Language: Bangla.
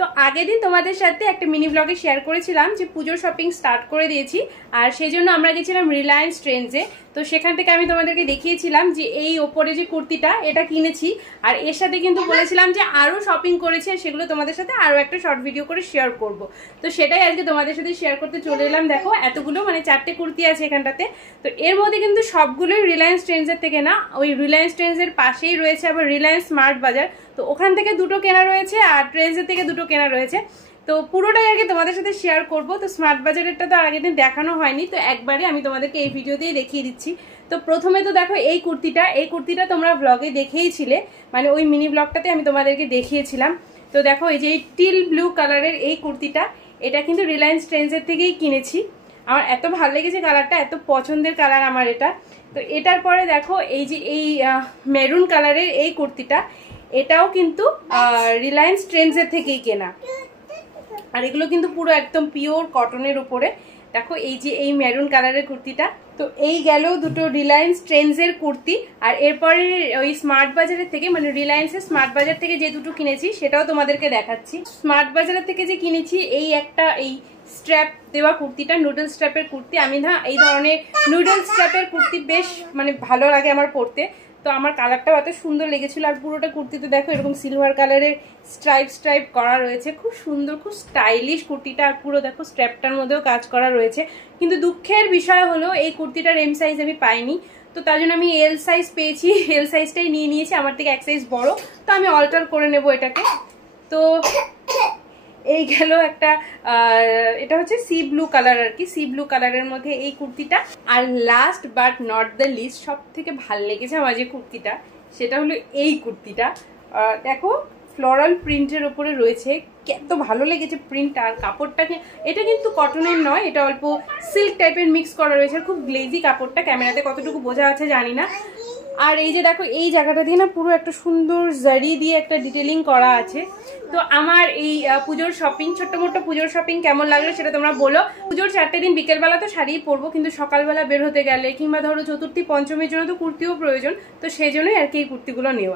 তো আগের দিন তোমাদের সাথে একটা মিনি ব্লগে শেয়ার করেছিলাম যে পুজোর শপিং স্টার্ট করে দিয়েছি, আর সেই জন্য আমরা গেছিলাম রিলায়েন্স ট্রেন্ডসে। তো সেখান থেকে আমি তোমাদেরকে দেখিয়েছিলাম যে এই ওপরে যে কুর্তিটা এটা কিনেছি, আর এর সাথে কিন্তু বলেছিলাম যে আরও শপিং করেছি, সেগুলো তোমাদের সাথে আরও একটা শর্ট ভিডিও করে শেয়ার করব। তো সেটাই আজকে তোমাদের সাথে শেয়ার করতে চলে এলাম। দেখো এতগুলো মানে 4টে কুর্তি আছে এখানটাতে। তো এর মধ্যে কিন্তু সবগুলোই রিলায়েন্স ট্রেন্ডসের থেকে না, ওই রিলায়েন্স ট্রেন্ডসের পাশেই রয়েছে আবার রিলায়েন্স স্মার্ট বাজার। তো ওখান থেকে দুটো কেনা রয়েছে আর ট্রেন্ডসের থেকে দুটো কেনা রয়েছে। তো পুরোটাই আগে তোমাদের সাথে শেয়ার করব। তো স্মার্ট বাজারেরটা তো আর আগের দিন দেখানো হয়নি, তো একবারে আমি তোমাদেরকে এই ভিডিওতেই দেখিয়ে দিচ্ছি। তো প্রথমে তো দেখো এই কুর্তিটা তোমরা ব্লগে দেখেইছিলে, মানে ওই মিনি ব্লগটাতে আমি তোমাদেরকে দেখিয়েছিলাম। তো দেখো এই যে এই টিল ব্লু কালারের এই কুর্তিটা, এটা কিন্তু রিলায়েন্স ট্রেন্ডসের থেকেই কিনেছি। আমার এত ভালো লেগেছে কালারটা, এত পছন্দের কালার আমার এটা। তো এটার পরে দেখো এই যে এই মেরুন কালারের এই কুর্তিটা, এটাও কিন্তু রিলায়েন্স ট্রেন্ডসের থেকেই কেনা, আর এগুলো কিন্তু পুরো একদম পিওর কটনের উপরে। দেখো এই যে এই মেরুন কালারের কুর্তিটা। তো এই গেল দুটো রিলায়েন্স ট্রেন্ডসের কুর্তি, আর এরপরে ওই স্মার্ট বাজারের থেকে মানে রিলায়েন্সের স্মার্ট বাজার থেকে যে দুটো কিনেছি সেটাও তোমাদেরকে দেখাচ্ছি। স্মার্ট বাজারের থেকে যে কিনেছি এই একটা এই স্ট্র্যাপ দেওয়া কুর্তিটা, নুডল স্ট্র্যাপের কুর্তি। আমি না এই ধরনের নুডল স্ট্র্যাপের কুর্তি বেশ মানে ভালো লাগে আমার পরতে। তো আমার কালারটাও এত সুন্দর লেগেছিল, আর পুরোটা কুর্তিতে দেখো এরকম সিলভার কালারের স্ট্রাইপ করা রয়েছে, খুব সুন্দর, খুব স্টাইলিশ কুর্তিটা। আর পুরো দেখো স্ট্র্যাপটার মধ্যেও কাজ করা রয়েছে। কিন্তু দুঃখের বিষয় হলো এই কুর্তিটার এম সাইজ আমি পাইনি, তো তার জন্য আমি এল সাইজ পেয়েছি, এল সাইজটাই নিয়ে নিয়েছি, আমার থেকে এক সাইজ বড়। তো আমি অল্টার করে নেব এটাকে। তো এই গেল একটা এটা হচ্ছে সি ব্লু কালার আর কি, সি ব্লু কালারের মধ্যে এই কুর্তিটা। আর last but not the least, সব থেকে ভালো লেগেছে আমার যে কুর্তিটা, সেটা হলো এই কুর্তিটা। দেখো ফ্লোরাল প্রিন্টের ওপরে রয়েছে, কত ভালো লেগেছে প্রিন্টটা। আর কাপড়টাকে, এটা কিন্তু কটনের নয়, এটা অল্প সিল্ক টাইপের মিক্স করা রয়েছে, খুব গ্লেজি কাপড়টা। ক্যামেরাতে কতটুকু বোঝা আছে জানি না। আর এই যে দেখো এই জায়গাটা দিয়ে না পুরো একটা সুন্দর জারি দিয়ে একটা ডিটেলিং করা আছে। তো আমার এই পুজোর শপিং, ছোট্ট মোট্ট পুজোর শপিং কেমন লাগলো সেটা তোমরা বলো। পুজোর 4টে দিন বিকেলবেলা তো শাড়িই পরবো, কিন্তু সকালবেলা বের হতে গেলে কিংবা ধরো চতুর্থী পঞ্চমীর জন্য তো কুর্তিও প্রয়োজন, তো সেই জন্যই আর কি এই কুর্তিগুলো নেওয়া।